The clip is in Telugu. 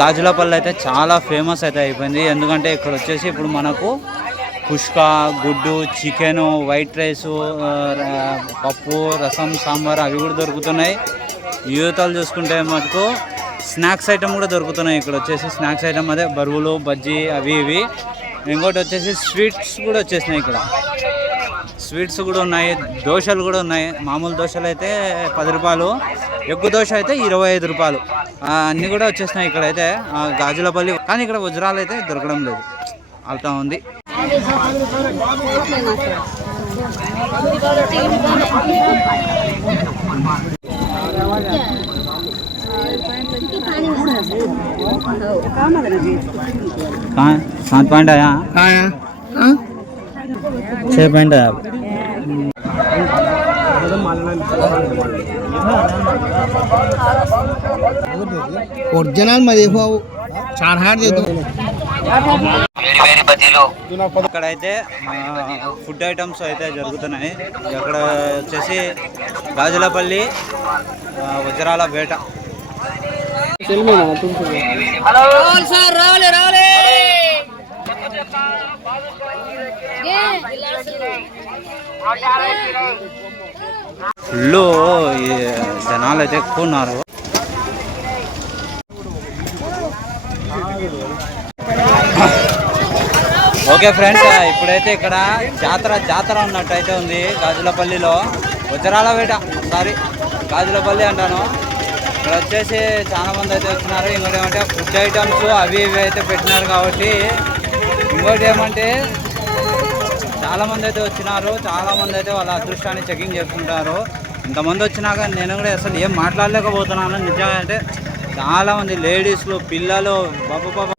గాజులపల్లి అయితే చాలా ఫేమస్ అయితే అయిపోయింది. ఎందుకంటే ఇక్కడ వచ్చేసి ఇప్పుడు మనకు పుష్క గుడ్డు చికెను వైట్ రైసు పప్పు రసం సాంబార్ అవి కూడా దొరుకుతున్నాయి. యువతలు చూసుకుంటే మటుకు స్నాక్స్ ఐటమ్ కూడా దొరుకుతున్నాయి ఇక్కడ వచ్చేసి. స్నాక్స్ ఐటమ్ అదే బరువులు బజ్జీ అవి ఇవి. ఇంకోటి వచ్చేసి స్వీట్స్ కూడా వచ్చేసినాయి ఇక్కడ. స్వీట్స్ కూడా ఉన్నాయి దోశలు కూడా ఉన్నాయి మామూలు దోశలు అయితే పది రూపాయలు ఎక్కువ దోశ అయితే ఇరవై ఐదు రూపాయలు ఆ, అన్నీ కూడా వచ్చేసినాయి ఇక్కడైతే ఆ, గాజులపల్లి కానీ ఇక్కడ వజ్రాలు అయితే దొరకడం లేదు అలా ఉంది कहाँ सात पॉइंट आया छः पॉइंट आया ఒరిజినల్ మరి చార్ హార్ చేద్దాం ఇక్కడైతే ఫుడ్ ఐటమ్స్ అయితే జరుగుతున్నాయి ఇక్కడ వచ్చేసి గాజులపల్లి ఆ, వజ్రాల వేట ఫుల్ జనాలు అయితే ఎక్కువ ఉన్నారు ఓకే ఫ్రెండ్స్ ఇప్పుడైతే ఇక్కడ జాతర జాతర ఉన్నట్టు అయితే ఉంది గాజులపల్లిలో వజ్రాల వేట సారీ గాజులపల్లి అంటాను ఇక్కడ వచ్చేసి చాలా మంది అయితే వచ్చినారు ఇంకోటి ఏమంటే ఫుడ్ ఐటమ్స్ అవి ఇవి అయితే పెట్టినారు కాబట్టి ఇంకోటి ఏమంటే చాలా మంది అయితే వచ్చినారు చాలా మంది అయితే వాళ్ళ అదృష్టాన్ని చెకింగ్ చేసుకుంటారు. ఇంతమంది వచ్చినాక నేను కూడా అసలు ఏం మాట్లాడలేకపోతున్నాను నిజంగా అంటే చాలా మంది లేడీస్లు పిల్లలు బాబు బాబు.